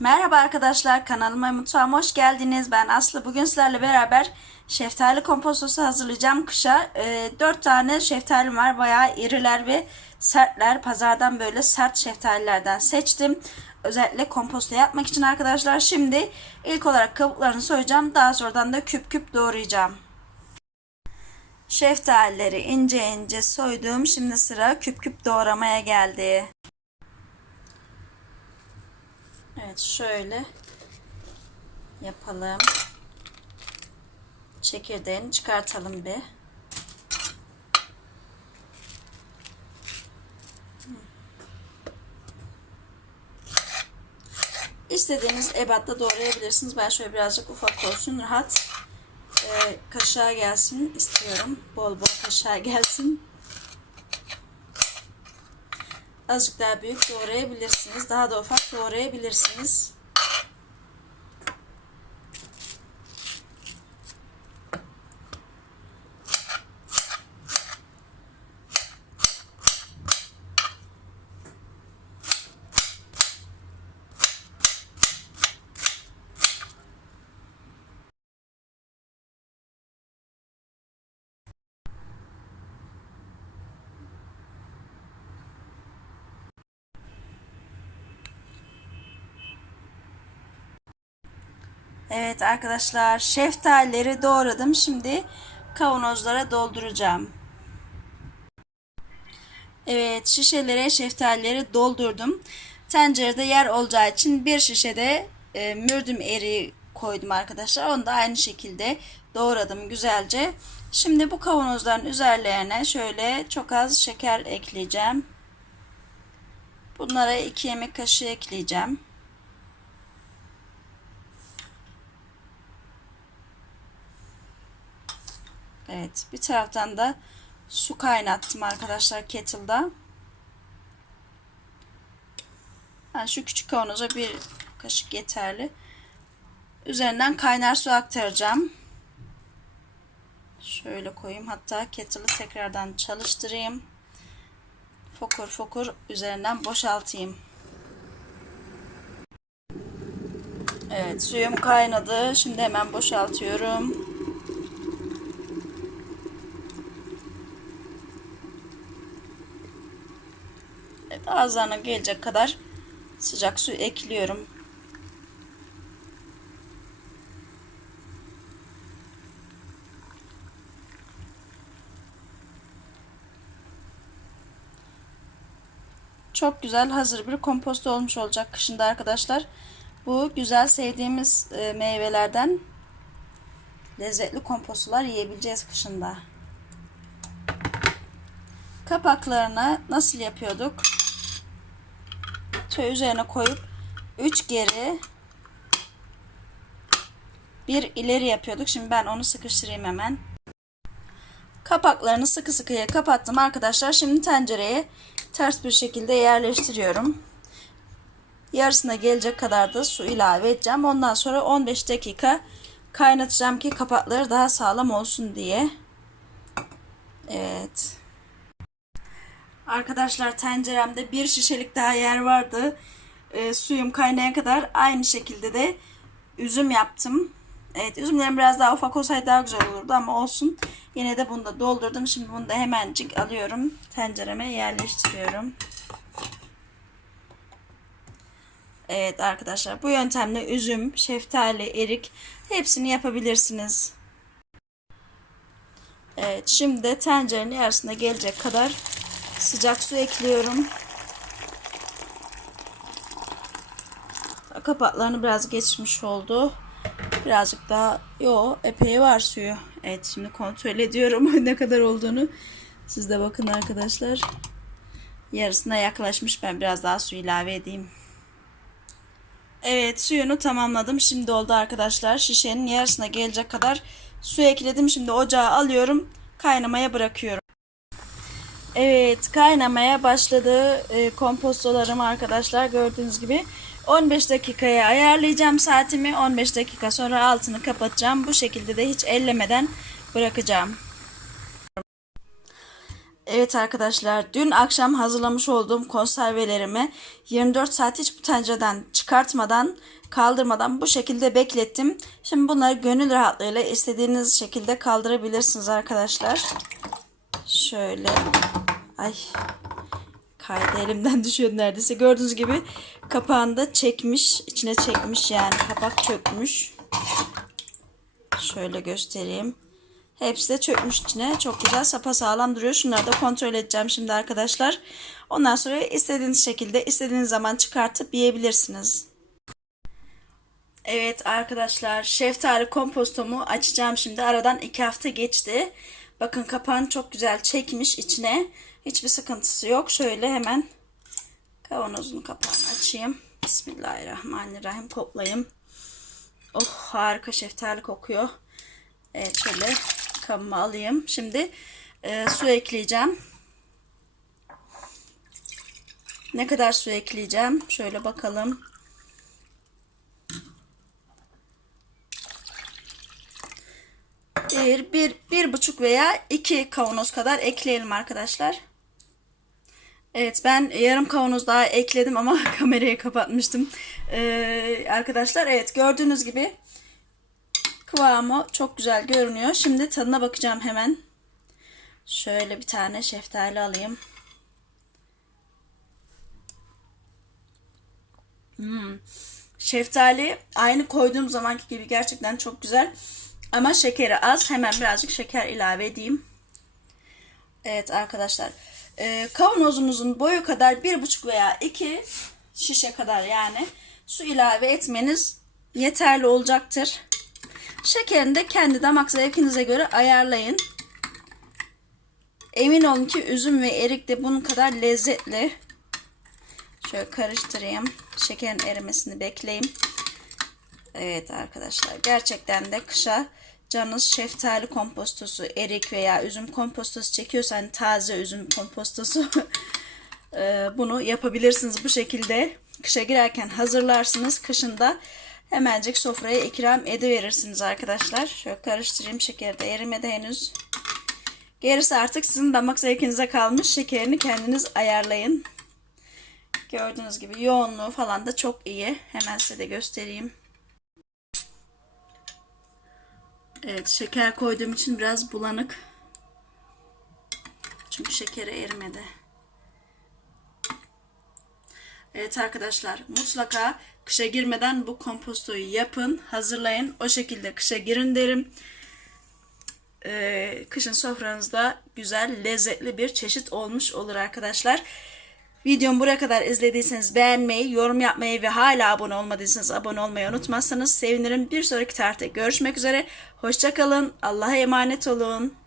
Merhaba arkadaşlar kanalıma mutfağıma hoş geldiniz. Ben Aslı. Bugün sizlerle beraber şeftali kompostosu hazırlayacağım kışa. E, 4 tane şeftalim var. Bayağı iriler ve sertler. Pazardan böyle sert şeftalilerden seçtim. Özellikle komposto yapmak için arkadaşlar. Şimdi ilk olarak kabuklarını soyacağım. Daha sonradan da küp küp doğrayacağım. Şeftalileri ince ince soydum. Şimdi sıra küp küp doğramaya geldi. Evet şöyle yapalım. Çekirdeğini çıkartalım bir. İstediğiniz ebatta doğrayabilirsiniz. Ben şöyle birazcık ufak olsun. Rahat e, kaşığa gelsin istiyorum. Bol bol kaşığa gelsin. Azıcık daha büyük doğrayabilirsiniz. Daha da ufak doğrayabilirsiniz. Evet arkadaşlar şeftalileri doğradım. Şimdi kavanozlara dolduracağım. Evet şişelere şeftalileri doldurdum. Tencerede yer olacağı için bir şişede e, mürdüm eriği koydum arkadaşlar. Onu da aynı şekilde doğradım güzelce. Şimdi bu kavanozların üzerlerine şöyle çok az şeker ekleyeceğim. Bunlara 2 yemek kaşığı ekleyeceğim. Evet bir taraftan da su kaynattım arkadaşlar kettle'da. Yani şu küçük kavanoza bir kaşık yeterli. Üzerinden kaynar su aktaracağım. Şöyle koyayım. Hatta kettle'ı tekrardan çalıştırayım. Fokur fokur üzerinden boşaltayım. Evet suyum kaynadı. Şimdi hemen boşaltıyorum. Evet, ağızlarına gelecek kadar sıcak su ekliyorum. Çok güzel hazır bir komposto olmuş olacak kışında arkadaşlar. Bu güzel sevdiğimiz e, meyvelerden lezzetli kompostolar yiyebileceğiz kışında. Kapaklarını nasıl yapıyorduk? Şöyle üzerine koyup 3 geri bir ileri yapıyorduk. Şimdi ben onu sıkıştırayım hemen. Kapaklarını sıkı sıkıya kapattım arkadaşlar. Şimdi tencereye ters bir şekilde yerleştiriyorum. Yarısına gelecek kadar da su ilave edeceğim. Ondan sonra 15 dakika kaynatacağım ki kapakları daha sağlam olsun diye. Evet. Arkadaşlar tenceremde bir şişelik daha yer vardı. E, suyum kaynaya kadar aynı şekilde de üzüm yaptım. Evet üzümlerim biraz daha ufak olsaydı daha güzel olurdu ama olsun. Yine de bunu da doldurdum. Şimdi bunu da hemencik alıyorum. Tencereme yerleştiriyorum. Evet arkadaşlar bu yöntemle üzüm, şeftali, erik hepsini yapabilirsiniz. Evet şimdi tencerenin yarısına gelecek kadar sıcak su ekliyorum. Kapaklarını biraz geçmiş oldu. Birazcık daha yo epey var suyu. Evet şimdi kontrol ediyorum ne kadar olduğunu. Siz de bakın arkadaşlar. Yarısına yaklaşmış. Ben biraz daha su ilave edeyim. Evet suyunu tamamladım. Şimdi oldu arkadaşlar. Şişenin yarısına gelecek kadar su ekledim. Şimdi ocağa alıyorum. Kaynamaya bırakıyorum. Evet kaynamaya başladı e, kompostolarım arkadaşlar gördüğünüz gibi 15 dakikaya ayarlayacağım saatimi 15 dakika sonra altını kapatacağım bu şekilde de hiç ellemeden bırakacağım Evet arkadaşlar dün akşam hazırlamış olduğum konservelerimi 24 saat hiç bu tencereden çıkartmadan kaldırmadan bu şekilde beklettim. Şimdi bunları gönül rahatlığıyla istediğiniz şekilde kaldırabilirsiniz arkadaşlar. Şöyle. Ay. Kaydı elimden düşüyor neredeyse. Gördüğünüz gibi kapağını da çekmiş. içine çekmiş yani. Kapak çökmüş. Şöyle göstereyim. Hepsi de çökmüş içine. Çok güzel sapasağlam duruyor. Şunları da kontrol edeceğim şimdi arkadaşlar. Ondan sonra istediğiniz şekilde istediğiniz zaman çıkartıp yiyebilirsiniz. Evet arkadaşlar şeftali kompostomu açacağım şimdi. Aradan iki hafta geçti. Bakın kapağını çok güzel çekmiş içine. Hiçbir sıkıntısı yok. Şöyle hemen kavanozun kapağını açayım. Bismillahirrahmanirrahim. Koklayayım. Oh harika şeftali kokuyor. Evet şöyle kabıma alayım. Şimdi e, su ekleyeceğim. Ne kadar su ekleyeceğim? Şöyle bakalım. Bir, bir, bir buçuk veya iki kavanoz kadar ekleyelim arkadaşlar. Evet ben yarım kavanoz daha ekledim ama kamerayı kapatmıştım. Ee, arkadaşlar evet gördüğünüz gibi kıvamı çok güzel görünüyor. Şimdi tadına bakacağım hemen. Şöyle bir tane şeftali alayım. Hmm. Şeftali aynı koyduğum zamanki gibi gerçekten çok güzel. Ama şekeri az. Hemen birazcık şeker ilave edeyim. Evet arkadaşlar. Ee, kavanozunuzun boyu kadar bir buçuk veya iki şişe kadar yani su ilave etmeniz yeterli olacaktır. Şekerini de kendi damak zevkinize göre ayarlayın. Emin olun ki üzüm ve erik de bunun kadar lezzetli. Şöyle karıştırayım. Şekerin erimesini bekleyeyim. Evet arkadaşlar gerçekten de kışa canınız şeftali kompostosu, erik veya üzüm kompostosu çekiyorsa hani taze üzüm kompostosu bunu yapabilirsiniz bu şekilde. Kışa girerken hazırlarsınız. Kışında hemencik sofraya ikram ediverirsiniz arkadaşlar. Şöyle karıştırayım. Şeker de erimedi henüz. Gerisi artık sizin damak zevkinize kalmış. Şekerini kendiniz ayarlayın. Gördüğünüz gibi yoğunluğu falan da çok iyi. Hemen size de göstereyim. Evet şeker koyduğum için biraz bulanık. Çünkü şekeri erimedi. Evet arkadaşlar mutlaka kışa girmeden bu kompostoyu yapın. Hazırlayın. O şekilde kışa girin derim. Ee, kışın sofranızda güzel lezzetli bir çeşit olmuş olur arkadaşlar. Videomu buraya kadar izlediyseniz beğenmeyi, yorum yapmayı ve hala abone olmadıysanız abone olmayı unutmazsanız sevinirim. Bir sonraki tarihte görüşmek üzere. Hoşçakalın. Allah'a emanet olun.